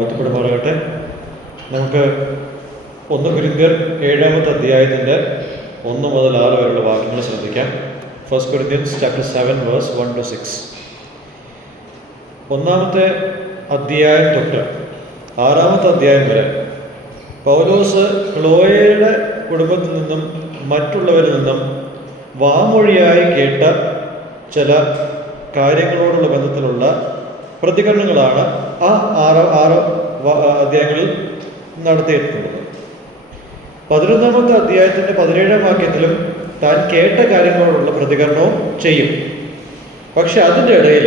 പ്പെടുമാറാകട്ടെ. നമുക്ക് 1 കൊരിന്ത്യർ 7-ാമത്തെ അധ്യായത്തിൻ്റെ 1 മുതൽ 6 വരെയുള്ള വാക്യങ്ങൾ ശ്രദ്ധിക്കാം. 1 Corinthians chapter 7 verse 1-6. 1-ാമത്തെ അധ്യായം തൊട്ട് 6-ാമത്തെ അധ്യായം വരെ പൗലോസ് ക്ലോയയുടെ കുടുംബത്തിൽ നിന്നും മറ്റുള്ളവരിൽ നിന്നും വാമൊഴിയായി കേട്ട ചില കാര്യങ്ങളോടുള്ള ബന്ധത്തിലുള്ള പ്രതികരണങ്ങളാണ് ആ ആറ് അധ്യായങ്ങളിൽ നടത്തിയിട്ടുള്ളത്. 11-ാമത്തെ അധ്യായത്തിൻ്റെ 17-ാം വാക്യത്തിലും താൻ കേട്ട കാര്യങ്ങളോടുള്ള പ്രതികരണവും ചെയ്യും. പക്ഷെ അതിൻ്റെ ഇടയിൽ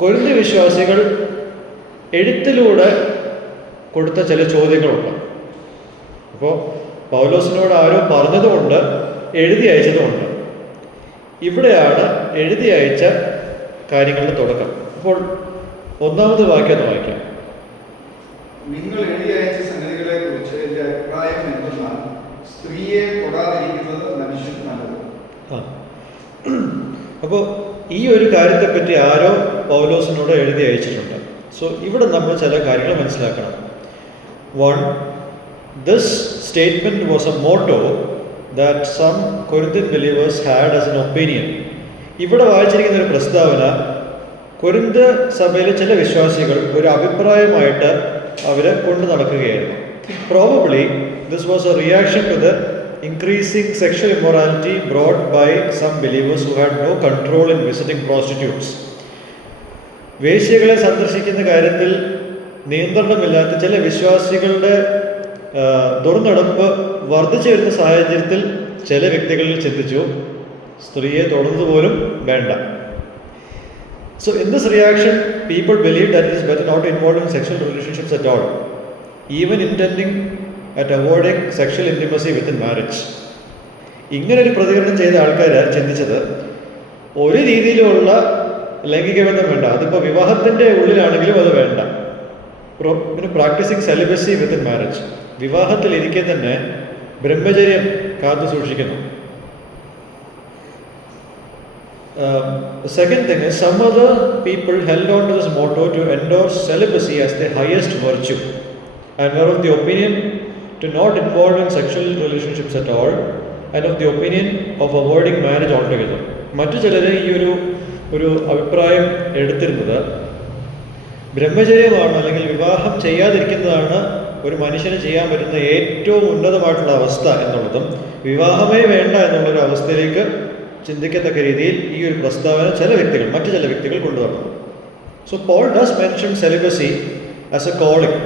കൊരിന്ത്യ വിശ്വാസികൾ എഴുത്തിലൂടെ കൊടുത്ത ചില ചോദ്യങ്ങളുണ്ട്. അപ്പോൾ പൗലോസിനോട് ആരോ പറഞ്ഞതുകൊണ്ട് എഴുതി അയച്ചതുമുണ്ട്. ഇവിടെയാണ് എഴുതി അയച്ച കാര്യങ്ങളുടെ തുടക്കം. അപ്പോൾ 1-ാമത് വാക്യം വായിക്കാം. നിങ്ങൾ എഴുതി അയച്ച സംഗതികളെ കുറിച്ച് എൻ്റെ അഭിപ്രായം എന്തെന്നാൽ സ്ത്രീയെ തൊടാതിരിക്കുന്നത് മനുഷ്യന് നല്ലത്. അപ്പോൾ ഈ ഒരു കാര്യത്തെപ്പറ്റി ആരോ പൗലോസിനോട് എഴുതി അയച്ചിട്ടുണ്ട്. സോ ഇവിടെ നമ്മൾ ചില കാര്യങ്ങൾ മനസ്സിലാക്കണം. 1. This statement was a motto that some Corinthian believers had as an opinion. ഇവിടെ വായിച്ചിരിക്കുന്ന ഒരു പ്രസ്താവന കൊരിന്ത്യ സഭയിലെ ചില വിശ്വാസികൾ ഒരു അഭിപ്രായമായിട്ട് അവർ കൊണ്ടു നടക്കുകയായിരുന്നു. Probably this was a reaction to the increasing sexual immorality brought by some believers who had no control in visiting prostitutes. വേശ്യകളെ സന്ദർശിക്കുന്ന കാര്യത്തിൽ നിയന്ത്രണമില്ലാത്ത ചില വിശ്വാസികളുടെ ദുർനടപ്പ് വർദ്ധിച്ചു വരുന്ന സാഹചര്യത്തിൽ ചില വ്യക്തികളിൽ ചിന്തിച്ചു സ്ത്രീയെ തൊടുന്നതുപോലും വേണ്ട. So in this reaction, people believe that it is better not to involve in sexual relationships at all, even intending at avoiding sexual intimacy within marriage. ഇങ്ങനൊരു പ്രതികരണം ചെയ്ത ആൾക്കാർ ചിന്തിച്ചത് ഒരു രീതിയിലുള്ള ലൈംഗിക ബന്ധം വേണ്ട, അതിപ്പോൾ വിവാഹത്തിൻ്റെ ഉള്ളിലാണെങ്കിലും അത് വേണ്ട. പിന്നെ പ്രാക്ടീസിങ് സെലിബസി വിത്തിൻ മാരേജ്, വിവാഹത്തിൽ ഇരിക്കെ തന്നെ ബ്രഹ്മചര്യം കാത്തു സൂക്ഷിക്കുന്നു. The second thing is, some other people held on to this motto to endorse celibacy as the highest virtue and were of the opinion to not involve in sexual relationships at all and of the opinion of avoiding marriage altogether. മറ്റു ചിലരെ ഈ ഒരു അഭിപ്രായം എടുത്തിരുന്നത് ബ്രഹ്മചര്യമാണ് അല്ലെങ്കിൽ വിവാഹം ചെയ്യാതിരിക്കുന്നതാണ് ഒരു മനുഷ്യന് ചെയ്യാൻ പറ്റുന്ന ഏറ്റവും ഉന്നതമായിട്ടുള്ള അവസ്ഥ എന്നുള്ളതും വിവാഹമേ വേണ്ട എന്നുള്ളൊരു അവസ്ഥയിലേക്ക് ചിന്തിക്കത്തക്ക രീതിയിൽ ഈ ഒരു പ്രസ്താവന മറ്റു ചില വ്യക്തികൾ കൊണ്ടുവന്നു. So Paul does mention celibacy as a calling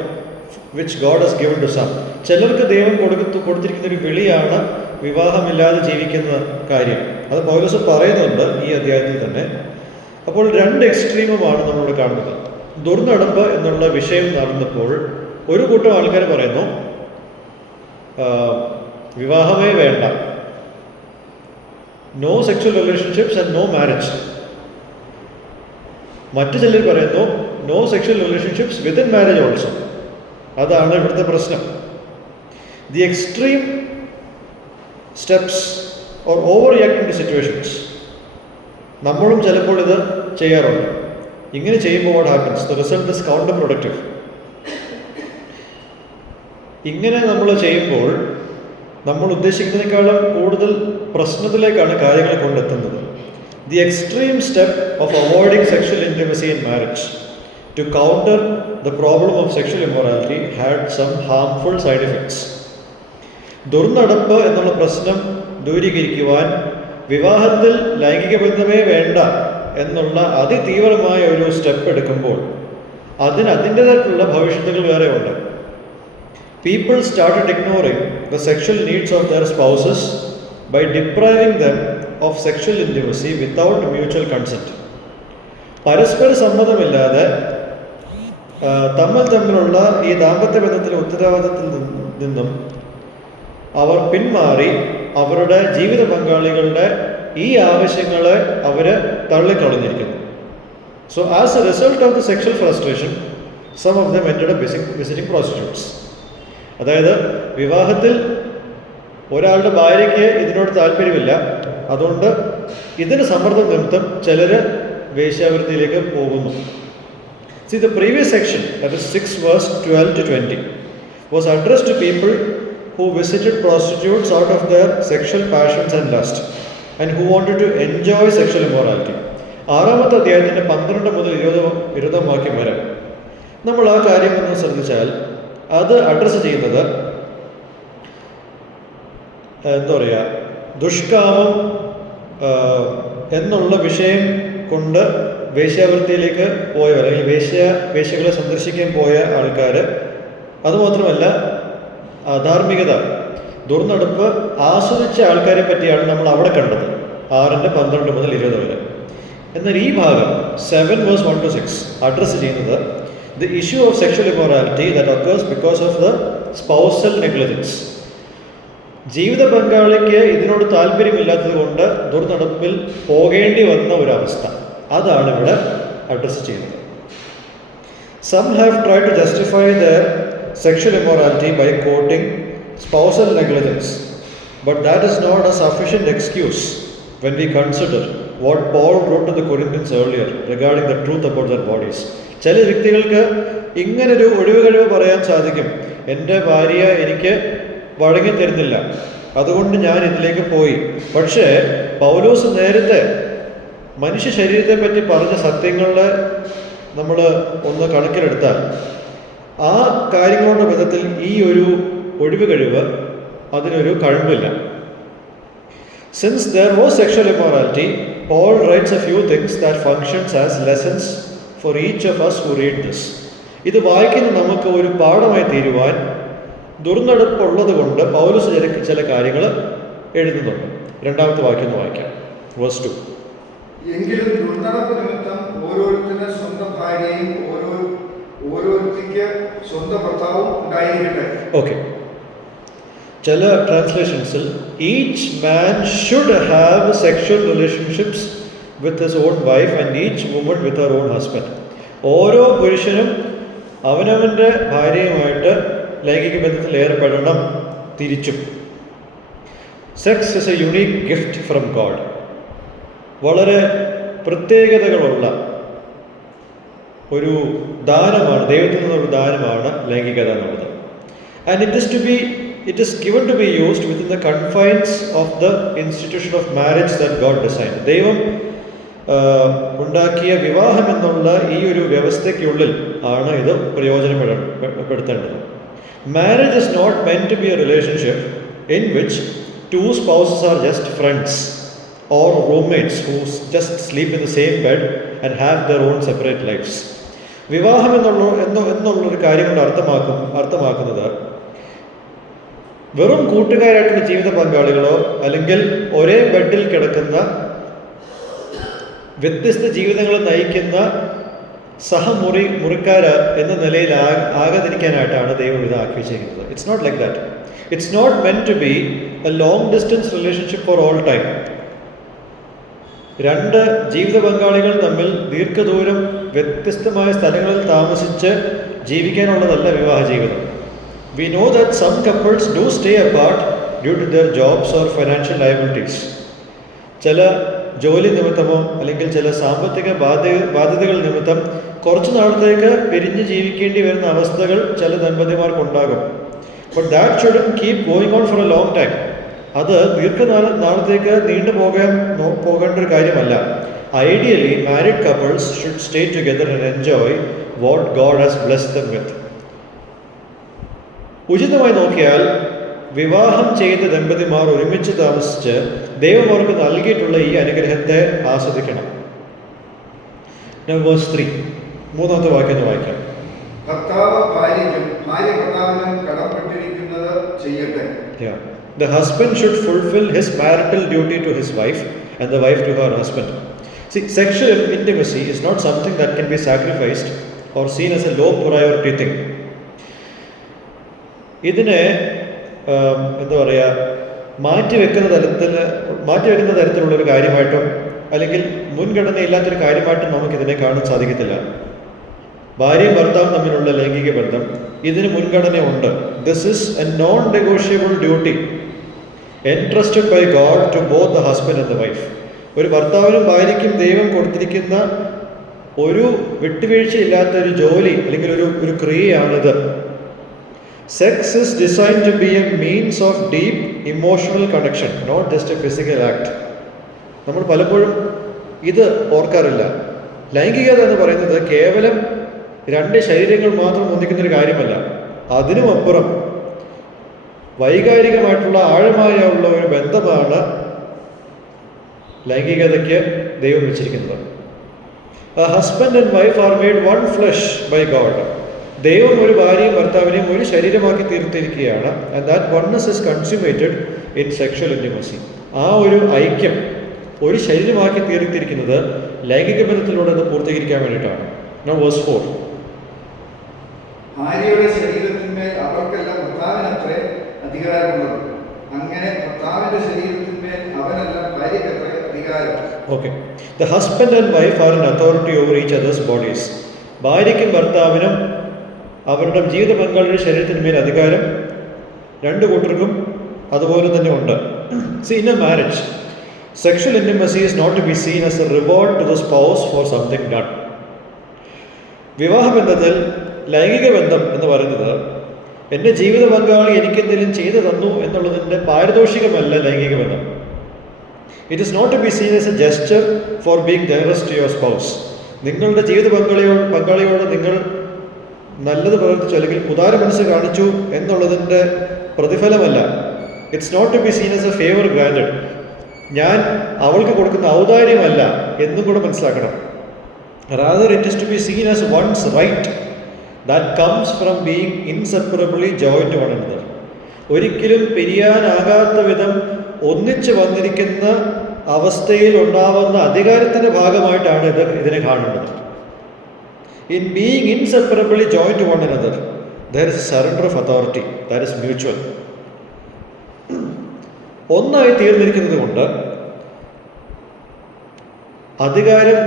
which God has given to some. ചിലർക്ക് ദൈവം കൊടുത്തിരിക്കുന്ന ഒരു വിളിയാണ് വിവാഹമില്ലാതെ ജീവിക്കുന്ന കാര്യം. അത് പൗലോസ് പറയുന്നുണ്ട് ഈ അധ്യായത്തിൽ തന്നെ. അപ്പോൾ 2 എക്സ്ട്രീമുമാണ് നമ്മളിവിടെ കാണുന്നത്. ദുർനടപ്പ് എന്നുള്ള വിഷയം നടന്നപ്പോൾ ഒരു കൂട്ടം ആൾക്കാർ പറയുന്നു വിവാഹമേ വേണ്ട, no sexual relationships and no marriage. മറ്റു ചിലർ പറയുന്നു no sexual relationships within marriage also. അതാണ് ഇവിടുത്തെ പ്രശ്നം. The extreme steps or over reacting to situations. നമ്മളും ചിലപ്പോൾ ഇത് ചെയ്യാറുണ്ട്. ഇങ്ങനെ ചെയ്യുമ്പോൾ what happens? The result is counterproductive. ഇങ്ങനെ നമ്മൾ ചെയ്യുമ്പോൾ നമ്മൾ ഉദ്ദേശിക്കുന്നതിനേക്കാളും കൂടുതൽ പ്രശ്നത്തിലേക്കാണ് കാര്യങ്ങൾ കൊണ്ടെത്തുന്നത്. The extreme step of avoiding sexual intimacy in marriage to counter the problem of sexual immorality had some harmful side effects. ദുർനടപ്പ് എന്നുള്ള പ്രശ്നം ദൂരീകരിക്കുവാൻ വിവാഹത്തിൽ ലൈംഗിക ബന്ധമേ വേണ്ട എന്നുള്ള അതിതീവ്രമായ ഒരു സ്റ്റെപ്പ് എടുക്കുമ്പോൾ അതിൻ്റേതായിട്ടുള്ള ഭവിഷ്യത്തുകൾ വേറെ ഉണ്ട്. People started ignoring the sexual needs of their spouses by depriving them of sexual intimacy without mutual consent. പരസ്പര സമ്മതമില്ലാതെ തമ്മിലുള്ള ഈ ദാമ്പത്യ ബന്ധത്തിലെ ഉത്തരവാദിത്തത്തിൽ നിന്നും അവർ പിന്മാറി അവരുടെ ജീവിത പങ്കാളികളുടെ ഈ ആവശ്യങ്ങളെ അവർ തള്ളിക്കളഞ്ഞിരിക്കുന്നു. So as a result of the sexual frustration some of them ended up visiting prostitutes. അതായത് വിവാഹത്തിൽ ഒരാളുടെ ഭാര്യയ്ക്ക് ഇതിനോട് താല്പര്യമില്ല, അതുകൊണ്ട് ഇതിന് സമ്മർദ്ദം നിമിത്തം ചിലർ വേശ്യാവൃത്തിയിലേക്ക് പോകുന്നു. See, the previous section, that is 6 verse 12 to 20, was addressed to people who visited prostitutes out of their sexual passions and lust and who wanted to enjoy sexual immorality. 6-ാമത്തെ അധ്യായത്തിൻ്റെ 12 മുതൽ 20 വാക്യം വരെ നമ്മൾ ആ കാര്യം ഒന്ന് ശ്രദ്ധിച്ചാൽ അത് അഡ്രസ്സ് ചെയ്യുന്നത് എന്താ പറയുക, ദുഷ്കാമം എന്നുള്ള വിഷയം കൊണ്ട് വേശ്യാവൃത്തിയിലേക്ക് പോയവർ, അല്ലെങ്കിൽ വേശ്യകളെ സന്ദർശിക്കാൻ പോയ ആൾക്കാർ, അതുമാത്രമല്ല അധാർമികത, ദുർനടപ്പ് ആസ്വദിച്ച ആൾക്കാരെ പറ്റിയാണ് നമ്മൾ അവിടെ കണ്ടത് 6-12 മുതൽ 20 വരെ. എന്നാൽ ഈ ഭാഗം 7 verse 1 to 6 അഡ്രസ്സ് ചെയ്യുന്നത് the issue of sexual immorality that occurs because of the spousal negligence. ജീവിത പങ്കാളിക്ക് ഇതിനോട് താല്പര്യമില്ലാത്തത് കൊണ്ട് ദുർനടപ്പിൽ പോകേണ്ടി വന്ന ഒരവസ്ഥ, അതാണ് ഇവിടെ അഡ്രസ്സ് ചെയ്യുന്നത്. Some have tried to justify their sexual immorality by quoting spousal negligence, but that is not a sufficient excuse when we consider what Paul wrote to the Corinthians earlier regarding the truth about their bodies. ചില വ്യക്തികൾക്ക് ഇങ്ങനൊരു ഒഴിവുകഴിവ് പറയാൻ സാധിക്കും, എൻ്റെ ഭാര്യ എനിക്ക് വഴങ്ങി തരുന്നില്ല, അതുകൊണ്ട് ഞാൻ ഇതിലേക്ക് പോയി. പക്ഷേ പൗലോസ് നേരത്തെ മനുഷ്യ ശരീരത്തെ പറ്റി പറഞ്ഞ സത്യങ്ങളുടെ നമ്മൾ ഒന്ന് കണക്കിലെടുത്താൽ ആ കാര്യങ്ങളുടെ വിധത്തിൽ ഈ ഒരു ഒഴിവുകഴിവ് അതിനൊരു കഴമ്പില്ല. Since there was sexual immorality, Paul writes a few things that functions as lessons for each of us who read this. ഇത് വായിക്കുന്ന നമുക്ക് ഒരു പാഠമായി തീരുവാൻ ദുർനടപ്പുള്ളത് കൊണ്ട് പൗലോസ് ചില കാര്യങ്ങൾ എഴുതുന്നുണ്ട്. 2-ാമത്തെ വാക്യം ഒന്ന് വായിക്കാം, വേഴ്സ് 2. എങ്കിലും ദുർനടപ്പ് നിമിത്തം ഓരോരുത്തരുടെ സ്വന്തം ഭാര്യയും ഓരോരുത്തിക്ക് സ്വന്തം ഭർത്താവും ഉണ്ടായിരിക്കട്ടെ. ഓക്കെ, ചില ട്രാൻസ്ലേഷൻസിൽ each man should have sexual relationships with his own wife and each woman with her own husband. ഓരോ പുരുഷനും അവനവൻ്റെ ഭാര്യയുമായിട്ട് ലൈംഗിക ബന്ധത്തിൽ ഏർപ്പെടണം. തിരിച്ചും sex is a unique gift from God. വളരെ പ്രത്യേകതകളുള്ള ഒരു ദാനമാണ്, ദൈവത്തിൽ നിന്നൊരു ദാനമാണ് ലൈംഗികത എന്നുള്ളത്. And it is given to be used within the confines of the institution of marriage that God designed. ദൈവം ഉണ്ടാക്കിയ വിവാഹം എന്നുള്ള ഈ ഒരു വ്യവസ്ഥയ്ക്കുള്ളിൽ ആണ് ഇത് പ്രയോജനപ്പെടുത്തേണ്ടത്. Marriage is not meant to be a relationship in which two spouses are just friends or roommates who just sleep in the same bed and have their own separate lives. വിവാഹം എന്നുള്ളൊരു കാര്യം കൊണ്ട് അർത്ഥമാക്കുന്നത് വെറും കൂട്ടുകാരായിട്ടുള്ള ജീവിത പങ്കാളികളോ അല്ലെങ്കിൽ ഒരേ ബെഡിൽ കിടക്കുന്ന വ്യത്യസ്ത ജീവിതങ്ങൾ നയിക്കുന്ന മുറിക്കാർ എന്ന നിലയിൽ ആകാതിരിക്കാനായിട്ടാണ് ദൈവം ഇത് ആക്കി വെച്ചിരിക്കുന്നത്. It's not like that. It's not meant to be a long distance relationship for all time. രണ്ട് ജീവിത പങ്കാളികൾ തമ്മിൽ ദീർഘദൂരം വ്യത്യസ്തമായ സ്ഥലങ്ങളിൽ താമസിച്ച് ജീവിക്കാനുള്ളതല്ല വിവാഹ ജീവിതം. We know that some couples do stay apart due to their jobs or financial liabilities. ചില ജോലി നിമിത്തമോ അല്ലെങ്കിൽ ചില സാമ്പത്തിക ബാധ്യതകൾ നിമിത്തം കുറച്ച് നാളത്തേക്ക് പിരിഞ്ഞ് ജീവിക്കേണ്ടി വരുന്ന അവസ്ഥകൾ ചില ദമ്പതിമാർക്കുണ്ടാകും. But that shouldn't keep going on for a long time. അത് നാളത്തേക്ക് നീണ്ടു പോകേണ്ട ഒരു കാര്യമല്ല. Ideally, married couples should stay together and enjoy what God has blessed them with. ഉചിതമായി നോക്കിയാൽ വിവാഹം ചെയ്ത ദമ്പതിമാർ ഒരുമിച്ച് താമസിച്ച് ദൈവം അവർക്ക് നൽകിയിട്ടുള്ള ഈ അനുഗ്രഹത്തെ ആസ്വദിക്കണം. വേഴ്സ് 3, 3-ാമത്തെ വാക്യം വായിക്കാം. ഭർത്താവ് ഭാര്യയ്ക്കും ഭാര്യ ഭർത്താവിനും കടപ്പെട്ടിരിക്കുന്നത് ചെയ്യട്ടെ. The husband should fulfill his marital duty to his wife and the wife to her husband. See, sexual intimacy is not something that can be sacrificed or seen as a low priority thing. ഇതിനെ എന്താ പറയുക, മാറ്റിവെക്കുന്ന തരത്തിലുള്ളൊരു കാര്യമായിട്ടും അല്ലെങ്കിൽ മുൻഗണനയില്ലാത്തൊരു കാര്യമായിട്ടും നമുക്കിതിനെ കാണാൻ സാധിക്കത്തില്ല. ഭാര്യയും ഭർത്താവും തമ്മിലുള്ള ലൈംഗിക ബന്ധം ഇതിന് മുൻഗണനയുണ്ട്. This is a non negotiable duty entrusted by God to both the husband and the wife. ഒരു ഭർത്താവിനും ഭാര്യയ്ക്കും ദൈവം കൊടുത്തിരിക്കുന്ന ഒരു വിട്ടുവീഴ്ചയില്ലാത്ത ഒരു ജോലി അല്ലെങ്കിൽ ഒരു ക്രിയയാണിത്. Sex is design to be a means of deep emotional connection, not just a physical act. നമ്മൾ പലപ്പോഴും ഇത് ഓർക്കാറില്ല. ലൈംഗികത എന്ന് പറയുന്നത് കേവലം രണ്ട് ശരീരങ്ങൾ മാത്രം ഒന്നിക്കുന്നൊരു കാര്യമല്ല. അതിനുമപ്പുറം വൈകാരികമായിട്ടുള്ള ആഴമായ ഉള്ള ഒരു ബന്ധമാണ് ലൈംഗികതയ്ക്ക് ദൈവം വെച്ചിരിക്കുന്നത്. A husband and wife are made one flesh by God. ദൈവം ഒരു ഭാര്യയും ഭർത്താവിനെയും ഒരു ശരീരമാക്കി തീർത്തിരിക്കുകയാണ്. And that oneness is consummated in sexual intimacy. ആ ഒരു ഐക്യം ഒരു ശരീരമാക്കി തീർത്തിരിക്കുന്നത് ലൈംഗിക ബന്ധത്തിലൂടെ അത് പൂർത്തീകരിക്കാൻ വേണ്ടിയിട്ടാണ്. Now verse 4. ഭാര്യയുടെ ശരീരത്തിന്മേൽ അവർക്കല്ല ഭർത്താവിനത്രേ അധികാരമുള്ളത്. അങ്ങനെ ഭർത്താവിന്റെ ശരീരത്തിന്മേൽ അവനല്ല ഭാര്യക്കത്രേ അധികാരം. Okay. The husband and wife are in authority over each other's bodies. ഭാര്യയ്ക്കും ഭർത്താവിനും അവരുടെ ജീവിത പങ്കാളിയുടെ ശരീരത്തിന്മേൽ അധികാരം രണ്ടു കൂട്ടർക്കും അതുപോലെ തന്നെ ഉണ്ട്. See, in a marriage, sexual intimacy is not to be seen as a reward to the spouse for something done. വിവാഹബന്ധത്തിൽ ലൈംഗിക ബന്ധം എന്ന് പറയുന്നത് എൻ്റെ ജീവിത പങ്കാളി എനിക്കെന്തെങ്കിലും ചെയ്തു തന്നു എന്നുള്ളതിൻ്റെ പാരിതോഷികമല്ല ലൈംഗിക ബന്ധം. It is not to be seen as a gesture for being generous to your spouse. നിങ്ങളുടെ ജീവിത പങ്കാളിയോട് നിങ്ങൾ നല്ലത് പ്രവർത്തിച്ചു അല്ലെങ്കിൽ ഉദാര മനസ്സ് കാണിച്ചു എന്നുള്ളതിൻ്റെ പ്രതിഫലമല്ല. It's not to be seen as a favour granted. ഞാൻ അവൾക്ക് കൊടുക്കുന്ന ഔദാര്യമല്ല എന്നും കൂടെ മനസ്സിലാക്കണം. Rather, it is to be seen as one's right that comes from being inseparably joined to one another. ഒരിക്കലും പിരിയാനാകാത്ത വിധം ഒന്നിച്ചു വന്നിരിക്കുന്ന അവസ്ഥയിൽ ഉണ്ടാവുന്ന അധികാരത്തിൻ്റെ ഭാഗമായിട്ടാണ് ഇതിനെ കാണേണ്ടത്. In being inseparably joined to one another, there is a surrender of authority that is mutual. ഒന്നായി തീർന്നിരിക്കുന്നത് കൊണ്ട് അധികാരം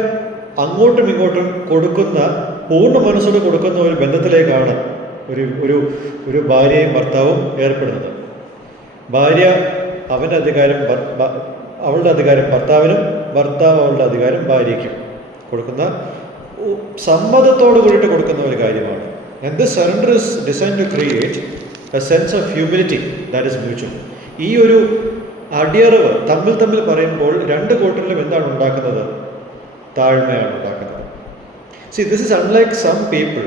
അങ്ങോട്ടും ഇങ്ങോട്ടും കൊടുക്കുന്ന പൂർണ്ണ മനസ്സോട് കൊടുക്കുന്ന ഒരു ബന്ധത്തിലേക്കാണ് ഒരു ഭാര്യയും ഭർത്താവും ഏർപ്പെടുന്നത്. ഭാര്യ അവൻ്റെ അധികാരം അവളുടെ അധികാരം ഭർത്താവിനും, ഭർത്താവ് അവളുടെ അധികാരം ഭാര്യയ്ക്കും കൊടുക്കുന്ന സമ്മതത്തോട് കൂടിയിട്ട് കൊടുക്കുന്ന ഒരു കാര്യമാണ്. And this surrender is designed to create a sense of humility that is mutual. ഈ ഒരു അടിയറവ് തമ്മിൽ പറയുമ്പോൾ രണ്ട് കൂട്ടരിലും എന്താണ് ഉണ്ടാക്കുന്നത്? താഴ്മയാണ് ഉണ്ടാക്കുന്നത്. See, this is unlike some people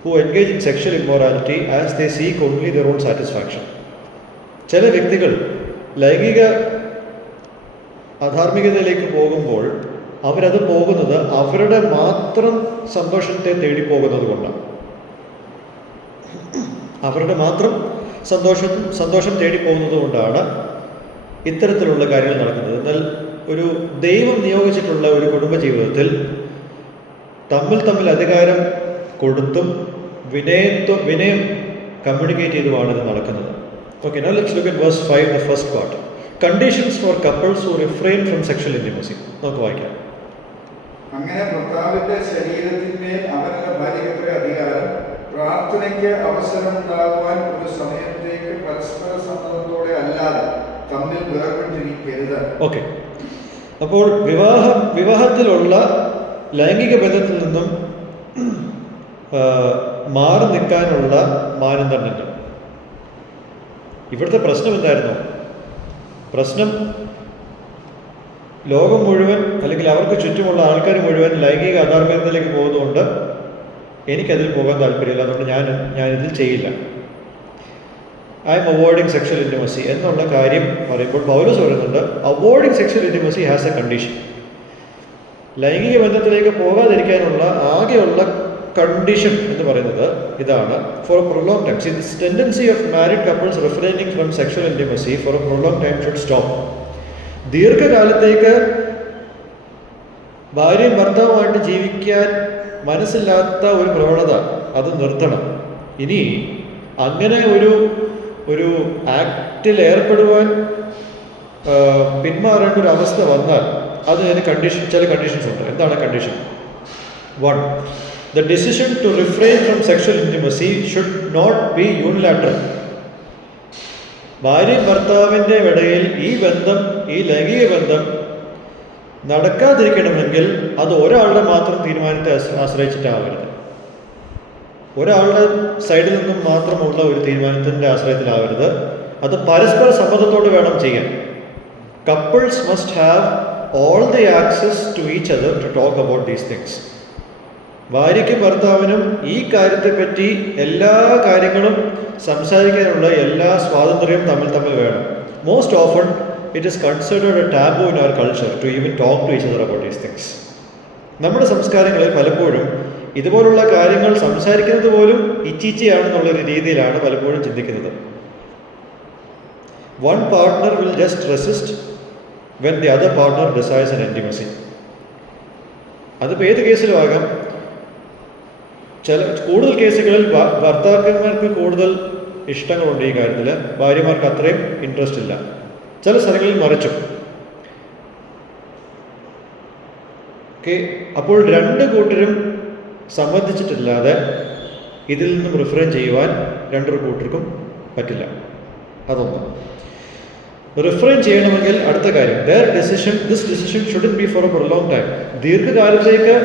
who engage in sexual immorality as they seek only their own satisfaction. ചില വ്യക്തികൾ ലൈംഗിക അധാർമികതയിലേക്ക് പോകുമ്പോൾ അവരത് പോകുന്നത് അവരുടെ മാത്രം സന്തോഷത്തെ തേടി പോകുന്നത് കൊണ്ടാണ്. അവരുടെ മാത്രം സന്തോഷം തേടി പോകുന്നത് കൊണ്ടാണ് ഇത്തരത്തിലുള്ള കാര്യങ്ങൾ നടക്കുന്നത്. എന്നാൽ ഒരു ദൈവം നിയോഗിച്ചിട്ടുള്ള ഒരു കുടുംബജീവിതത്തിൽ തമ്മിൽ അധികാരം കൊടുത്തും വിനയം കമ്മ്യൂണിക്കേറ്റ് ചെയ്തുമാണ് ഇത് നടക്കുന്നത്. Okay, now let's look at verse 5, the first part. Conditions for couples who refrain from sexual intimacy. നമുക്ക് വായിക്കാം. അങ്ങനെ ഭർത്താവിന്റെ ശരീരത്തിന്മേൽ അവനല്ല ഭാര്യയ്ക്കത്രേ അധികാരം. പ്രാർത്ഥനയ്ക്ക് അവസരമുണ്ടാകുവാൻ ഒരു സമയത്തേക്ക് പരസ്പര സമ്മതത്തോടെ അല്ലാതെ തമ്മിൽ വേർപെട്ടിരിക്കരുത്. ഓക്കെ, അപ്പോൾ വിവാഹത്തിലുള്ള ലൈംഗിക ബന്ധത്തിൽ നിന്നും മാറി നിൽക്കാനുള്ള മാനദണ്ഡങ്ങൾ. ഇവിടുത്തെ പ്രശ്നം എന്തായിരുന്നു? പ്രശ്നം ലോകം മുഴുവൻ അല്ലെങ്കിൽ അവർക്ക് ചുറ്റുമുള്ള ആൾക്കാർ മുഴുവൻ ലൈംഗിക അധാർമികതയിലേക്ക് പോകുന്നതുകൊണ്ട് എനിക്കതിൽ പോകാൻ താല്പര്യമില്ല, അതുകൊണ്ട് ഞാനിതിൽ ചെയ്യില്ല. I'm avoiding sexual intimacy എന്നുള്ള കാര്യം പറയുമ്പോൾ പൗലോസ് പറയുന്നുണ്ട്, avoiding sexual intimacy has a condition. ലൈംഗിക ബന്ധത്തിലേക്ക് പോകാതിരിക്കാനുള്ള ആകെയുള്ള കണ്ടീഷൻ എന്ന് പറയുന്നത് ഇതാണ്: for a prolong time. See, this tendency of married couples refraining from sexual intimacy for a prolong time should stop. ദീർഘകാലത്തേക്ക് ഭാര്യയും ഭർത്താവുമായിട്ട് ജീവിക്കാൻ മനസ്സില്ലാത്ത ഒരു പ്രവണത അത് നിർത്തണം. ഇനി അങ്ങനെ ഒരു ആക്റ്റിൽ ഏർപ്പെടുവാൻ പിന്മാറേണ്ട ഒരു അവസ്ഥ വന്നാൽ അതിന് ചില കണ്ടീഷൻസ് ഉണ്ട്. എന്താണ് condition? 1. The decision to refrain from sexual intimacy should not be unilateral. ഭാര്യയും ഭർത്താവിൻ്റെ ഇടയിൽ ഈ ലൈംഗിക ബന്ധം നടക്കാതിരിക്കണമെങ്കിൽ അത് ഒരാളുടെ മാത്രം തീരുമാനത്തെ ആശ്രയിച്ചിട്ടാവരുത്. ഒരാളുടെ സൈഡിൽ നിന്നും മാത്രമുള്ള ഒരു തീരുമാനത്തിൻ്റെ ആശ്രയത്തിലാവരുത്. അത് പരസ്പര സമ്മതത്തോടെ വേണം ചെയ്യാൻ. Couples must have all the access to each other to talk about these things. ഭാര്യയ്ക്കും ഭർത്താവിനും ഈ കാര്യത്തെപ്പറ്റി എല്ലാ കാര്യങ്ങളും സംസാരിക്കാനുള്ള എല്ലാ സ്വാതന്ത്ര്യവും തമ്മിൽ വേണം. Most often it is considered a taboo in our culture to even talk to each other about these things. നമ്മുടെ സംസ്കാരങ്ങളിൽ പലപ്പോഴും ഇതുപോലുള്ള കാര്യങ്ങൾ സംസാരിക്കുന്നത് പോലും ഇച്ചിച്ചിയാണെന്നുള്ളൊരു രീതിയിലാണ് പലപ്പോഴും ചിന്തിക്കുന്നത്. One partner will just resist when the other partner desires an intimacy. അതിപ്പോൾ ഏത് കേസിലും ആകാം. കൂടുതൽ കേസുകളിൽ ഭർത്താക്കന്മാർക്ക് കൂടുതൽ ഇഷ്ടങ്ങളുണ്ട് ഈ കാര്യത്തിൽ, ഭാര്യമാർക്ക് അത്രയും ഇൻട്രസ്റ്റ് ഇല്ല. ചില സ്ഥലങ്ങളിൽ മറിച്ചും. ഓക്കെ, അപ്പോൾ രണ്ട് കൂട്ടരും സമ്മതിച്ചിട്ടില്ലാതെ ഇതിൽ നിന്നും റിഫ്രെയിൻ ചെയ്യുവാൻ രണ്ടൊരു കൂട്ടർക്കും പറ്റില്ല. അതൊന്ന്. റിഫ്രെയിൻ ചെയ്യണമെങ്കിൽ അടുത്ത കാര്യം, this decision shouldn't be for a prolong time. ദീർഘകാലത്തേക്ക്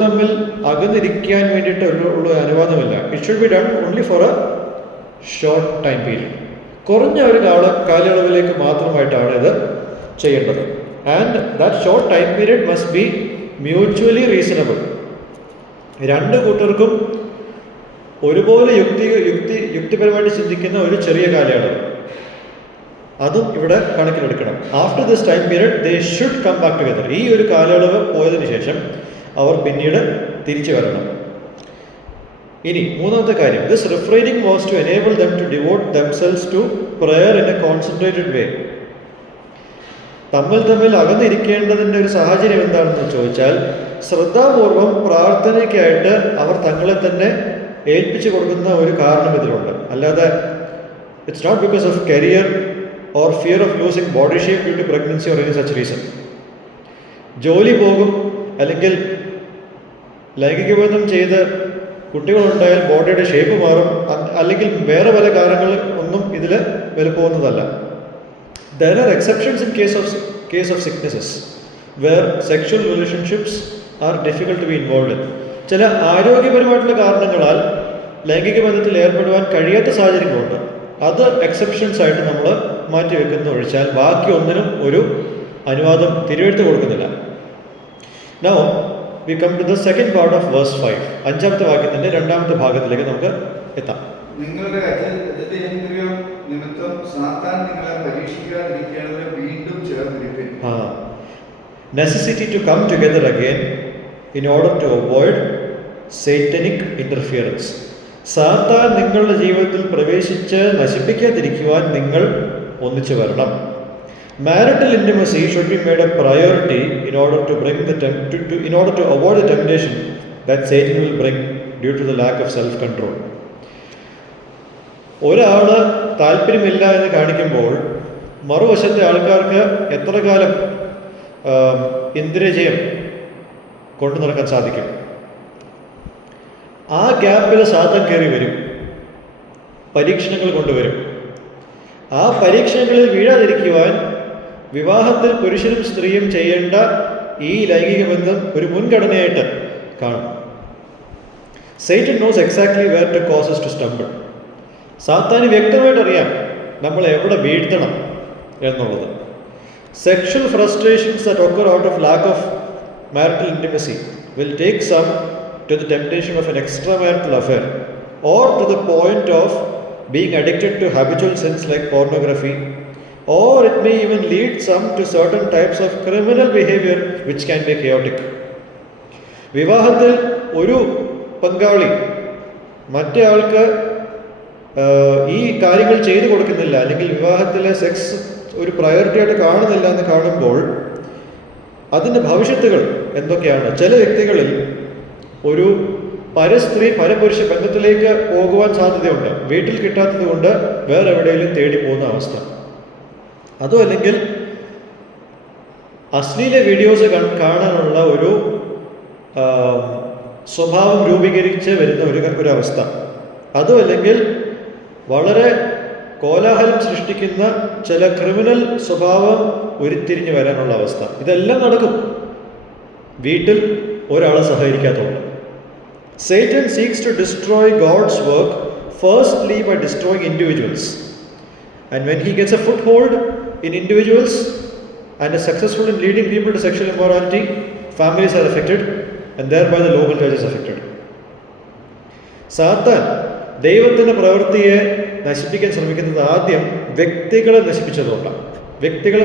തമ്മിൽ അകന്നിരിക്കാൻ വേണ്ടിയിട്ട് ഉള്ള അനുവാദമില്ല. It should be done only for a short time period. കുറഞ്ഞ ഒരു കാലയളവിലേക്ക് മാത്രമായിട്ടാണ് ഇത് ചെയ്യേണ്ടത്. And that short time period must be mutually reasonable. രണ്ട് കൂട്ടർക്കും ഒരുപോലെ യുക്തിപരമായിട്ട് ചിന്തിക്കുന്ന ഒരു ചെറിയ കാലയളവ്, അതും ഇവിടെ കണക്കിലെടുക്കണം. After this time period they should come back together. ഈ ഒരു കാലയളവ് പോയതിനു ശേഷം അവർ പിന്നീട് തിരിച്ചു വരണം. ഇനി മൂന്നാമത്തെ കാര്യം, this refraining was to enable them to devote themselves to prayer in a concentrated way. തമ്മിൽ അകന്നിരിക്കേണ്ടതിൻ്റെ ഒരു സാഹചര്യം എന്താണെന്ന് ചോദിച്ചാൽ, ശ്രദ്ധാപൂർവം പ്രാർത്ഥനയ്ക്കായിട്ട് അവർ തങ്ങളെ തന്നെ ഏൽപ്പിച്ചു കൊടുക്കുന്ന ഒരു കാരണം ഇതിലുണ്ട്. അല്ലാതെ it's not because of career or fear of losing body shape due to pregnancy or any such reason. ജോലി പോകും, അല്ലെങ്കിൽ ലൈംഗിക ബന്ധം ചെയ്ത് കുട്ടികളുണ്ടായാൽ ബോഡിയുടെ ഷേപ്പ് മാറും, അല്ലെങ്കിൽ വേറെ പല കാര്യങ്ങൾ ഒന്നും ഇതിൽ വില പോകുന്നതല്ല. There are exceptions in case of sicknesses where sexual relationships are difficult to be involved in. ചില ആരോഗ്യപരമായിട്ടുള്ള കാരണങ്ങളാൽ ലൈംഗിക ബന്ധത്തിൽ ഏർപ്പെടുവാൻ കഴിയാത്ത സാഹചര്യങ്ങളുണ്ട്. അത് എക്സെപ്ഷൻസ് ആയിട്ട് നമ്മൾ മാറ്റിവെക്കുന്ന ഒഴിച്ചാൽ ബാക്കി ഒന്നിനും ഒരു അനുവാദം തിരുവെഴുത്ത് കൊടുക്കുന്നില്ല. Now we come to the second part of verse 5. അഞ്ചാമത്തെ വാക്യത്തിന്റെ രണ്ടാമത്തെ ഭാഗത്തിലേക്ക് നമുക്ക് എത്താം. നിങ്ങളുടെ അജിതേന്ദ്രിയം നിമിത്തം സാത്താൻ നിങ്ങളെ പരീക്ഷിക്കാതിരിക്കേണ്ടതിന് വീണ്ടും ചേർന്നിരിപ്പിൻ. Necessity to come together again in order to avoid satanic interference. സാത്താൻ നിങ്ങളുടെ ജീവിതത്തിൽ പ്രവേശിച്ച് നശിപ്പിക്കാതിരിക്കുവാൻ നിങ്ങൾ ഒന്നിച്ചു വരണം. Marital intimacy should be made a priority in order to avoid the temptation that Satan will bring due to the lack of self-control. ഒരാൾ താല്പര്യമില്ല എന്ന് കാണിക്കുമ്പോൾ മറുവശത്തെ ആൾക്കാർക്ക് എത്ര കാലം ഇന്ദ്രിയജയം കൊണ്ടു നടക്കാൻ സാധിക്കും? ആ ഗ്യാപ്പിൽ സാത്താൻ കയറി വരും, പരീക്ഷണങ്ങൾ കൊണ്ടുവരും. ആ പരീക്ഷണങ്ങളിൽ വീഴാതിരിക്കുവാൻ വിവാഹത്തിൽ പുരുഷനും സ്ത്രീയും ചെയ്യേണ്ട ഈ ലൈംഗിക ബന്ധം ഒരു മുൻഗണനയായിട്ട് കാണും. Satan knows exactly where to cause us to stumble. സാത്താന് വ്യക്തമായിട്ട് അറിയാം നമ്മൾ എവിടെ വീഴ്ത്തണം എന്നുള്ളത്. Sexual frustrations that occur out of lack of marital intimacy will take some to the temptation of an extramarital affair or to the point of being addicted to habitual sins like pornography, or it may even lead some to certain types of criminal behavior which can be chaotic. വിവാഹത്തിൽ ഒരു പങ്കാളി മറ്റേ ആൾക്ക് ഈ കാര്യങ്ങൾ ചെയ്തു കൊടുക്കുന്നില്ല, അല്ലെങ്കിൽ വിവാഹത്തിലെ സെക്സ് ഒരു പ്രയോറിറ്റി ആയിട്ട് കാണുന്നില്ല എന്ന് കാണുമ്പോൾ അതിൻ്റെ ഭവിഷ്യത്തുകൾ എന്തൊക്കെയാണ്? ചില വ്യക്തികളിൽ ഒരു പരസ്ത്രീ പരപുരുഷ ബന്ധത്തിലേക്ക് പോകുവാൻ സാധ്യതയുണ്ട്, വീട്ടിൽ കിട്ടാത്തത് കൊണ്ട് വേറെ എവിടെയെങ്കിലും തേടി പോകുന്ന അവസ്ഥ. അതും അല്ലെങ്കിൽ അശ്ലീല വീഡിയോസ് കാണാനുള്ള ഒരു സ്വഭാവം രൂപീകരിച്ച് വരുന്ന ഒരു അവസ്ഥ. അതും അല്ലെങ്കിൽ വളരെ കോലാഹലം സൃഷ്ടിക്കുന്ന ചില ക്രിമിനൽ സ്വഭാവം ഉരുത്തിരിഞ്ഞു വരാനുള്ള അവസ്ഥ. ഇതെല്ലാം നടക്കും വീട്ടിൽ ഒരാൾ സഹകരിക്കാത്തതുകൊണ്ട്. Satan seeks to destroy God's work firstly by destroying individuals. And when he gets a foothold in individuals and is successful in leading people to sexual immorality, families are affected and thereby the local church is affected. സാത്താൻ ദൈവത്തിൻ്റെ പ്രവൃത്തിയെ നശിപ്പിക്കാൻ ശ്രമിക്കുന്നത് ആദ്യം വ്യക്തികളെ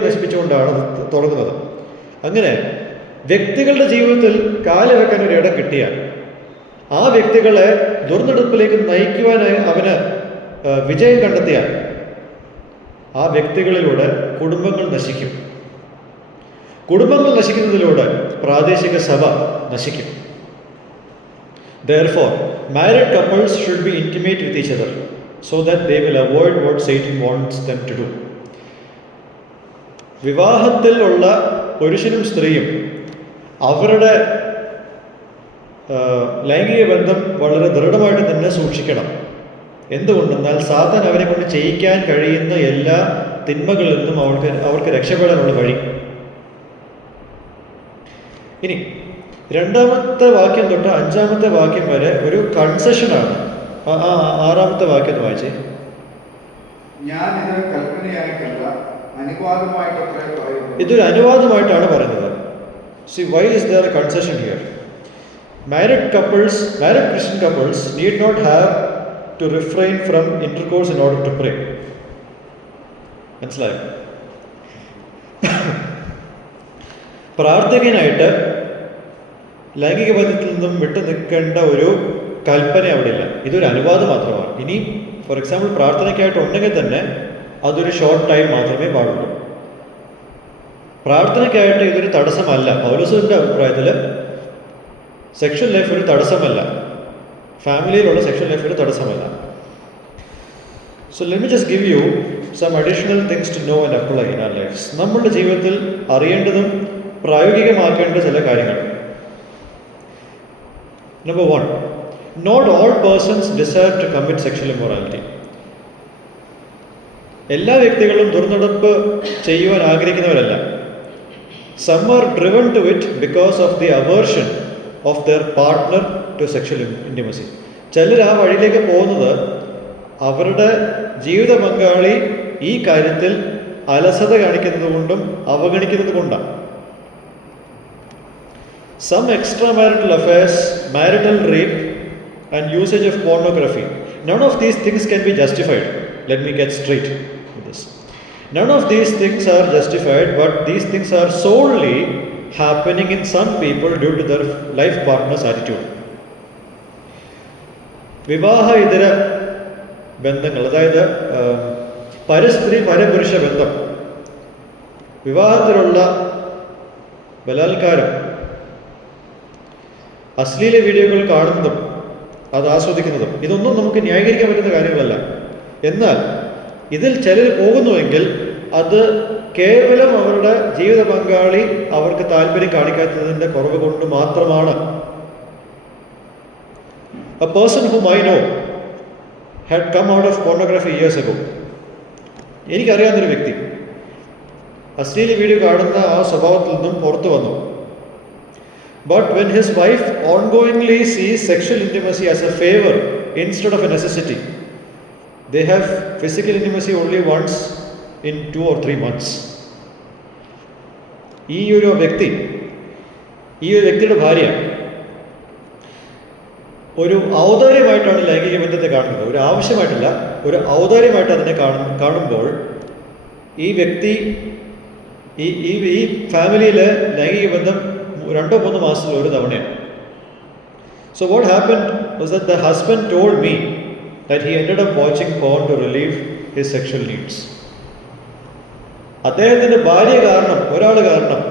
നശിപ്പിച്ചുകൊണ്ടാണ് അത് തുടങ്ങുന്നത്. അങ്ങനെ വ്യക്തികളുടെ ജീവിതത്തിൽ കാല് വെക്കാൻ ഒരു ഇടം കിട്ടിയാൽ ആ വ്യക്തികളെ ദുർനടപ്പിലേക്ക് നയിക്കുവാനായി അവന് വിജയം കണ്ടെത്തിയാൽ ആ വ്യക്തികളിലൂടെ കുടുംബങ്ങൾ നശിക്കും. കുടുംബങ്ങൾ നശിക്കുന്നതിലൂടെ പ്രാദേശിക സഭ നശിക്കും. Therefore, married couples should be intimate with each other so that they will avoid what Satan wants them to do. വിവാഹത്തിൽ ഉള്ള പുരുഷനും സ്ത്രീയും അവരുടെ ലൈംഗിക ബന്ധം വളരെ ദൃഢമായിട്ട് തന്നെ സൂക്ഷിക്കണം. എന്തുകൊണ്ടെന്നാൽ സാത്താൻ അവരെ കൊണ്ട് ചെയ്യിക്കാൻ കഴിയുന്ന എല്ലാ തിന്മകളിൽ നിന്നും അവർക്ക് രക്ഷപ്പെടാനുള്ള വഴി. ഇനി 2-ാമത്തെ വാക്യം തൊട്ട് 5-ാമത്തെ വാക്യം വരെ ഒരു കൺസെഷനാണ്. 6-ാമത്തെ വാക്യം ഒന്ന് വായിച്ചേ. ഞാൻ ഇത് കൽപ്പനയായിട്ടല്ല അനുവാദമായിട്ടത്രേ പറയുന്നത്. ഇതൊരു അനുവാദമായിട്ടാണ് പറയുന്നത്. See, why is there a concession here? Married Christian couples need not have to refrain from intercourse in order to pray. മനസ്സിലായോ? പ്രാർത്ഥിക്കാനായിട്ട് ലൈംഗിക ബന്ധത്തിൽ നിന്നും വിട്ടു നിൽക്കേണ്ട ഒരു കൽപ്പന അവിടെ ഇല്ല. ഇതൊരു അനുവാദം മാത്രമാണ്. ഇനി ഫോർ എക്സാമ്പിൾ പ്രാർത്ഥനയ്ക്കായിട്ട് ഉണ്ടെങ്കിൽ തന്നെ അതൊരു ഷോർട്ട് ടൈം മാത്രമേ പാടുള്ളൂ. പ്രാർത്ഥനയ്ക്കായിട്ട് ഇതൊരു തടസ്സമല്ല. പൗലോസിന്റെ അഭിപ്രായത്തിൽ സെക്ഷൽ ലൈഫ് ഒരു തടസ്സമല്ല, ഫാമിലിയിലുള്ള സെക്ഷൽ ലൈഫ് ഒരു തടസ്സമല്ല. So let me just give you some additional things to know and apply in our lives. നമ്മുടെ ജീവിതത്തിൽ അറിയേണ്ടതും പ്രായോഗികമാക്കേണ്ട ചില കാര്യങ്ങൾ. Number 1, not all persons deserve to commit sexual immorality. എല്ലാ വ്യക്തികളും ദുർനടപ്പ് ചെയ്യുവാൻ ആഗ്രഹിക്കുന്നവരല്ല. Some are driven to it because of the aversion of their partner to sexual intimacy. ചിലർ ആ വഴിയിലേക്ക് പോകുന്നത് അവരുടെ ജീവിത പങ്കാളി ഈ കാര്യത്തിൽ അലസത കാണിക്കുന്നത് കൊണ്ടും അവഗണിക്കുന്നത് കൊണ്ടാണ്. Some extramarital affairs, marital rape and usage of pornography, none of these things can be justified. Let me get straight with this. None of these things are justified, but these things are solely happening in some people due to their life partner's attitude. വിവാഹ ഇതര ബന്ധങ്ങൾ, അതായത് പരസ്ത്രീ പരപുരുഷ ബന്ധം, വിവാഹത്തിലുള്ള ബലാത്കാരം, അശ്ലീല വീഡിയോകൾ കാണുന്നതും അത് ആസ്വദിക്കുന്നതും ഇതൊന്നും നമുക്ക് ന്യായീകരിക്കാൻ പറ്റുന്ന കാര്യങ്ങളല്ല. എന്നാൽ ഇതിൽ ചിലർ പോകുന്നുവെങ്കിൽ അത് കേവലം അവരുടെ ജീവിത പങ്കാളി അവർക്ക് താല്പര്യം കാണിക്കാത്തതിൻ്റെ കുറവ് കൊണ്ട് മാത്രമാണ്. A person whom I know had come out of pornography years ago. എനിക്കറിയാവുന്നൊരു വ്യക്തി അശ്ലീല വീഡിയോ കാണുന്ന ആ സ്വഭാവത്തിൽ നിന്നും പുറത്തു വന്നു. But when his wife ongoingly sees sexual intimacy as a favor instead of a necessity, they have physical intimacy only once in 2 or 3 months. ഈ ഒരു വ്യക്തിയുടെ ഭാര്യ ഒരു ഔദാര്യമായിട്ടാണ് ലൈംഗിക ബന്ധത്തെ കാണുന്നത്, ഒരു ആവശ്യമായിട്ടല്ല, ഒരു ഔദാര്യമായിട്ട് അതിനെ കാണുമ്പോൾ ഈ വ്യക്തി ഈ ഫാമിലിയിലെ ലൈംഗിക ബന്ധം 2-3 മാസത്തിൽ ഒരു തവണയാണ്. So what happened was that the husband told me that he ended up watching porn to relieve his sexual needs. അദ്ദേഹത്തിൻ്റെ ഭാര്യ കാരണം, ഒരാൾ കാരണം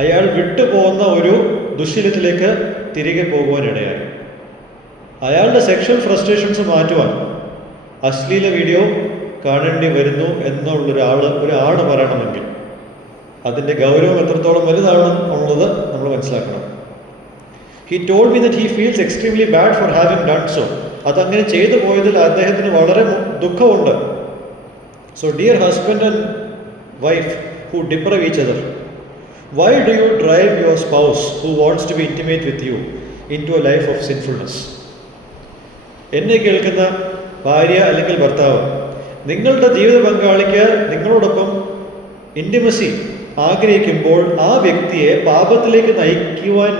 അയാൾ വിട്ടുപോകുന്ന ഒരു ദുശ്ശീലത്തിലേക്ക് തിരികെ പോകുവാനിടയായി. അയാളുടെ സെക്ഷൽ ഫ്രസ്ട്രേഷൻസ് മാറ്റുവാൻ അശ്ലീല വീഡിയോ കാണേണ്ടി വരുന്നു ഒരാണ് പറയണമെങ്കിൽ അതിൻ്റെ ഗൗരവം എത്രത്തോളം വലുതാണെന്നുള്ളത് നമ്മൾ മനസ്സിലാക്കണം. He told me that he feels extremely bad for having done so. അതങ്ങനെ ചെയ്തു പോയതിൽ അദ്ദേഹത്തിന് വളരെ ദുഃഖമുണ്ട്. So, dear husband and wife who deprive each other, why do you drive your spouse who wants to be intimate with you into a life of sinfulness? എന്നെ കേൾക്കുന്ന ഭാര്യ അല്ലെങ്കിൽ ഭർത്താവ്, നിങ്ങളുടെ ജീവിത പങ്കാളിക്ക് നിങ്ങളോടൊപ്പം ഇൻറ്റിമസി ആഗ്രഹിക്കുമ്പോൾ ആ വ്യക്തിയെ പാപത്തിലേക്ക് നയിക്കുവാൻ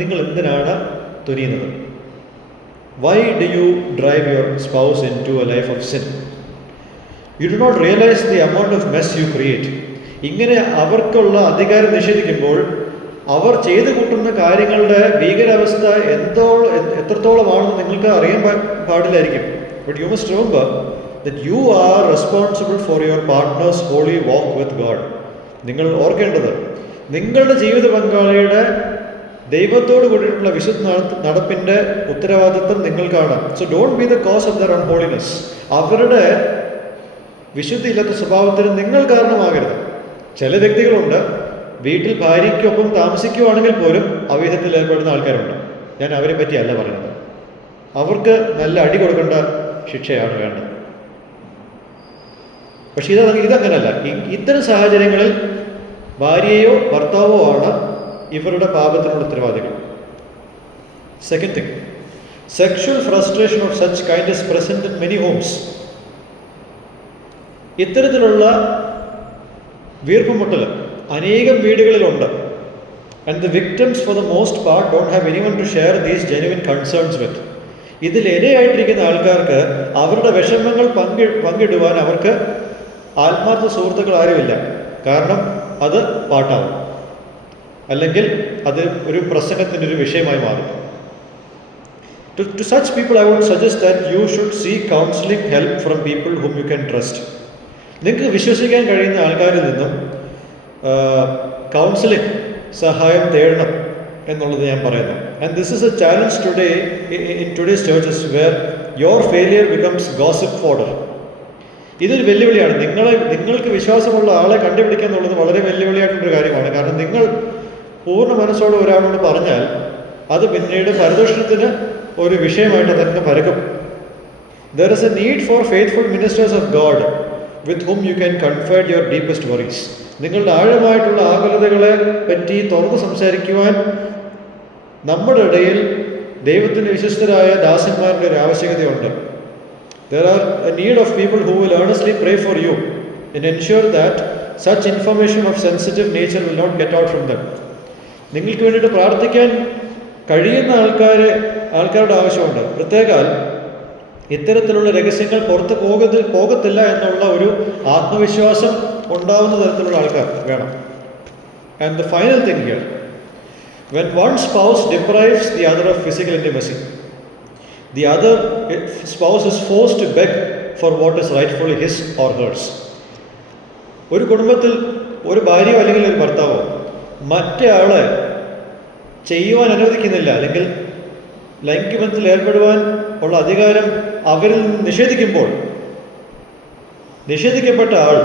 നിങ്ങൾ എന്തിനാണ് തുനിയുന്നത്? Why do you drive your spouse into a life of sin? You do not realize the amount of mess you create. ഇങ്ങനെ അവർക്കുള്ള അധികാരം നിഷേധിക്കുമ്പോൾ അവർ ചെയ്തു കൂട്ടുന്ന കാര്യങ്ങളുടെ ഭീകരാവസ്ഥ എത്രത്തോളമാണെന്ന് നിങ്ങൾക്ക് അറിയാൻ പാടില്ലായിരിക്കും. But you must remember that you are responsible for your partner's holy walk with God. നിങ്ങൾ ഓർക്കേണ്ടത് നിങ്ങളുടെ ജീവിത പങ്കാളിയുടെ ദൈവത്തോട് കൂടിയിട്ടുള്ള വിശുദ്ധ നടപ്പിൻ്റെ ഉത്തരവാദിത്വം നിങ്ങൾക്കാണ്. So don't be the cause of their unholiness. അവരുടെ വിശുദ്ധിയില്ലാത്ത സ്വഭാവത്തിന് നിങ്ങൾ കാരണമാകരുത്. ചില വ്യക്തികളുണ്ട്, വീട്ടിൽ ഭാര്യയ്ക്കൊപ്പം താമസിക്കുവാണെങ്കിൽ പോലും അവിഹിതത്തിൽ ഏർപ്പെടുന്ന ആൾക്കാരുണ്ട്. ഞാൻ അവരെ പറ്റിയല്ല പറയുന്നത്. അവർക്ക് നല്ല അടി കൊടുക്കേണ്ട ശിക്ഷയാണ് വേണ്ടത്. പക്ഷെ ഇതങ്ങനല്ല. ഇത്തരം സാഹചര്യങ്ങളിൽ ഭാര്യയോ ഭർത്താവോ ആണ് ഇവരുടെ പാപത്തിനുള്ള ഉത്തരവാദികൾ. Second thing, sexual frustration of such kind is present in many homes. ഇത്തരത്തിലുള്ള വീർപ്പുമുട്ടൽ അനേകം വീടുകളിലുണ്ട്. And the victims for the most part don't have anyone to share these genuine concerns with. ഇതിൽ ഇരയായിട്ടിരിക്കുന്ന ആൾക്കാർക്ക് അവരുടെ വിഷമങ്ങൾ പങ്കിടുവാൻ അവർക്ക് ആത്മാർത്ഥ സുഹൃത്തുക്കൾ ആരുമില്ല. കാരണം അത് പാട്ടാവും, അല്ലെങ്കിൽ അത് ഒരു പ്രസംഗത്തിൻ്റെ ഒരു വിഷയമായി മാറും. To such people I would suggest that you should seek counseling help from people whom you can trust. നിങ്ങൾക്ക് വിശ്വസിക്കാൻ കഴിയുന്ന ആൾക്കാരിൽ നിന്നും കൗൺസിലിംഗ് സഹായം തേടണം എന്നുള്ളത് ഞാൻ പറയുന്നു. And this is a challenge today in today's churches where your failure becomes gossip fodder. ഇതൊരു വെല്ലുവിളിയാണ്. നിങ്ങൾക്ക് വിശ്വാസമുള്ള ആളെ കണ്ടുപിടിക്കുക എന്നുള്ളത് വളരെ വെല്ലുവിളിയായിട്ടുള്ളൊരു കാര്യമാണ്. കാരണം നിങ്ങൾ പൂർണ്ണ മനസ്സോടെ ഒരാളോട് പറഞ്ഞാൽ അത് പിന്നീട് പരദൂഷണത്തിന് ഒരു വിഷയമായിട്ട് തന്നെ പരക്കും. There is a need for faithful ministers of God with whom you can confide your deepest worries. നിങ്ങളുടെ ആഴമായിട്ടുള്ള ആകുലതകളെ പറ്റി തുറന്ന് സംസാരിക്കുവാൻ നമ്മുടെ ഇടയിൽ ദൈവത്തിൻ്റെ വിശ്വസ്തരായ ദാസന്മാരുടെ ഒരു ആവശ്യകതയുണ്ട്. There are a need of people who will earnestly pray for you and ensure that such information of sensitive nature will not get out from them. നിങ്ങൾക്ക് വേണ്ടിയിട്ട് പ്രാർത്ഥിക്കാൻ കഴിയുന്ന ആൾക്കാരുടെ ആവശ്യമുണ്ട്. പ്രത്യേകാൽ ഇത്തരത്തിലുള്ള രഹസ്യങ്ങൾ പുറത്ത് പോകത്തില്ല എന്നുള്ള ഒരു ആത്മവിശ്വാസം ഉണ്ടാവുന്ന തരത്തിലുള്ള ആൾക്കാർ വേണം. And the final thing here, when one spouse deprives the other of physical intimacy, the other spouse is forced to beg for what is rightfully his or hers. ഒരു കുടുംബത്തിൽ ഒരു ഭാര്യയോ അല്ലെങ്കിൽ ഒരു ഭർത്താവോ മറ്റേ ആളെ ചെയ്യുവാൻ അനുവദിക്കുന്നില്ല, അല്ലെങ്കിൽ ലൈംഗിക ബന്ധത്തിൽ ഏർപ്പെടുവാൻ ഉള്ള അധികാരം അവരിൽ നിന്ന് നിഷേധിക്കുമ്പോൾ നിഷേധിക്കപ്പെട്ട ആൾ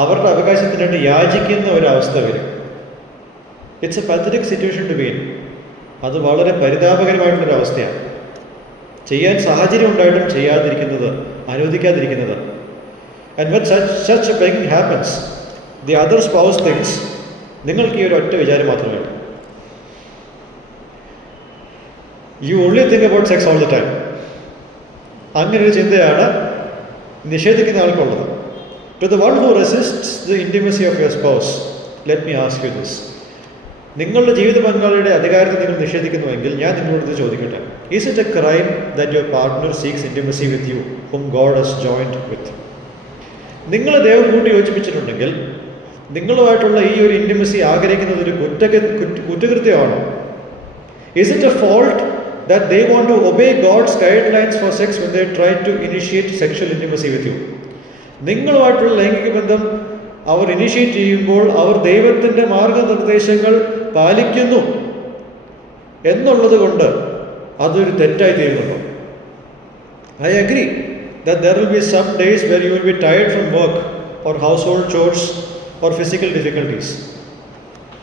അവരുടെ അവകാശത്തിനായിട്ട് യാചിക്കുന്ന ഒരവസ്ഥ വരും. It's a pathetic situation to be in. അത് വളരെ പരിതാപകരമായിട്ടുള്ളൊരു അവസ്ഥയാണ്. ചെയ്യാൻ സാഹചര്യം ഉണ്ടായിട്ടും ചെയ്യാതിരിക്കുന്നത്, അനുവദിക്കാതിരിക്കുന്നത്. And when such a begging happens, the other spouse thinks, നിങ്ങൾക്ക് ഈ ഒരു ഒറ്റ വിചാരം മാത്രമേ ഉള്ളൂ. You only think about sex all the time. അങ്ങനെ ഒരു ചിന്തയാണ് നിഷേധിക്കുന്ന ആൾക്കുള്ളത്. To the one who resists the intimacy of your spouse, let me ask you this. നിങ്ങളുടെ ജീവിത പങ്കാളിയുടെ അധികാരത്തെ നിങ്ങൾ നിഷേധിക്കുന്നുവെങ്കിൽ ഞാൻ നിങ്ങളോട് ചോദിക്കട്ടെ, is it a crime that your partner seeks intimacy with you whom God has joined with? നിങ്ങളെ ദൈവം കൂട്ടി യോജിപ്പിച്ചിട്ടുണ്ടെങ്കിൽ നിങ്ങളുമായിട്ടുള്ള ഈ ഒരു ഇൻറ്റിമസി ആഗ്രഹിക്കുന്നത് ഒരു കുറ്റകൃത്യമാണോ? Is it a fault that they want to obey God's guidelines for sex when they try to initiate sexual intimacy with you? നിങ്ങളുമായിട്ടുള്ള ലൈംഗിക ബന്ധം അവർ initiate ചെയ്യുമ്പോൾ അവർ ദൈവത്തിൻ്റെ മാർഗനിർദ്ദേശങ്ങൾ പാലിക്കുന്നു എന്നുള്ളത് കൊണ്ട് അതൊരു തെറ്റായി തീരുന്നുണ്ടോ? I agree that there will be some days where you will be tired from work or household chores or physical difficulties.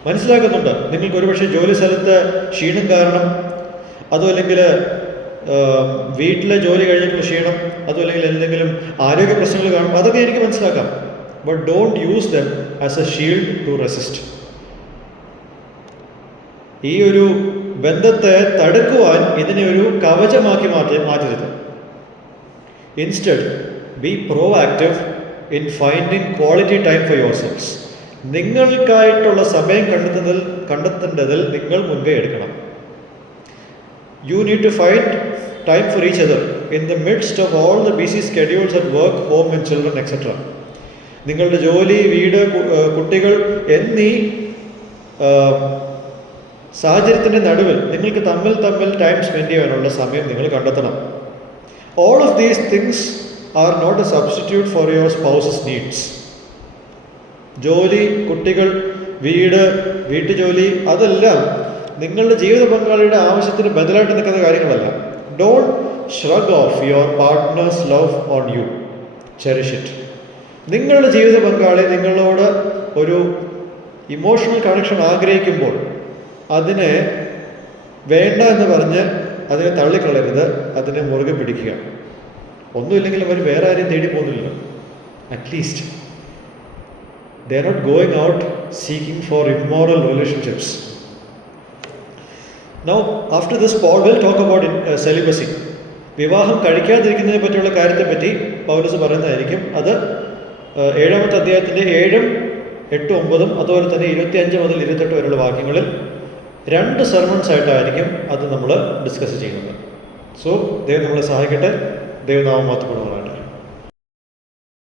മനസ്സിലാക്കുന്നുണ്ട്, നിങ്ങൾക്ക് ഒരുപക്ഷെ ജോലി സ്ഥലത്ത് ക്ഷീണം കാരണം, അതോ അല്ലെങ്കിൽ വീട്ടിലെ ജോലി കഴിഞ്ഞിട്ടുള്ള ക്ഷീണം, അതും അല്ലെങ്കിൽ എന്തെങ്കിലും ആരോഗ്യ പ്രശ്നങ്ങൾ കാണും, അതൊക്കെ എനിക്ക് മനസ്സിലാക്കാം. But don't use them as a shield to resist. ഈ ഒരു ബന്ധത്തെ തടുക്കുവാൻ ഇതിനെ ഒരു കവചമാക്കി മാറ്റരുത്. Instead be proactive in finding quality time for yourselves. നിങ്ങൾക്കായിട്ടുള്ള സമയം കണ്ടെത്തേണ്ടതിൽ നിങ്ങൾ മുൻകൈ എടുക്കണം. You need to find time for each other in the midst of all the busy schedules at work, home and children, etc. നിങ്ങളുടെ ജോലി, വീട്, കുട്ടികൾ എന്നീ സാഹചര്യത്തിൻ്റെ നടുവിൽ നിങ്ങൾക്ക് തമ്മിൽ ടൈം സ്പെൻഡ് ചെയ്യാനുള്ള സമയം നിങ്ങൾ കണ്ടെത്തണം. All of these things are not a substitute for your spouse's needs. ജോലി, കുട്ടികൾ, വീട്, വീട്ടുജോലി അതെല്ലാം നിങ്ങളുടെ ജീവിത പങ്കാളിയുടെ ആവശ്യത്തിന് ബദലായിട്ട് നിൽക്കുന്ന കാര്യങ്ങളല്ല. Don't shrug off your partner's love on you. Cherish it. നിങ്ങളുടെ ജീവിത പങ്കാളി നിങ്ങളോട് ഒരു ഇമോഷണൽ കണക്ഷൻ ആഗ്രഹിക്കുമ്പോൾ അതിനെ വേണ്ട എന്ന് പറഞ്ഞ് അതിനെ തള്ളിക്കളയരുത്, അതിനെ മുറുകെ പിടിക്കുക. ഒന്നുമില്ലെങ്കിൽ അവർ വേറെ ആരെയും തേടി പോകുന്നില്ല. At least they are not going out seeking for immoral relationships. Now, after this, Paul will talk about celibacy. വിവാഹം കഴിക്കാതിരിക്കുന്നതിനെ പറ്റിയുള്ള കാര്യത്തെപ്പറ്റി പൗലോസ് പറയുന്നതായിരിക്കും. അത് 7-ാമത്തെ അധ്യായത്തിൻ്റെ 7, 8, 9 അതുപോലെ തന്നെ 25 മുതൽ 28 വരെയുള്ള വാക്യങ്ങളിൽ 2 സെർമൺസ് ആയിട്ടായിരിക്കും അത് നമ്മൾ ഡിസ്കസ് ചെയ്യുന്നത്. സോ ദൈവം നമ്മളെ സഹായിക്കട്ടെ. ദൈവനാമം മഹത്വപ്പെടുവാൻ.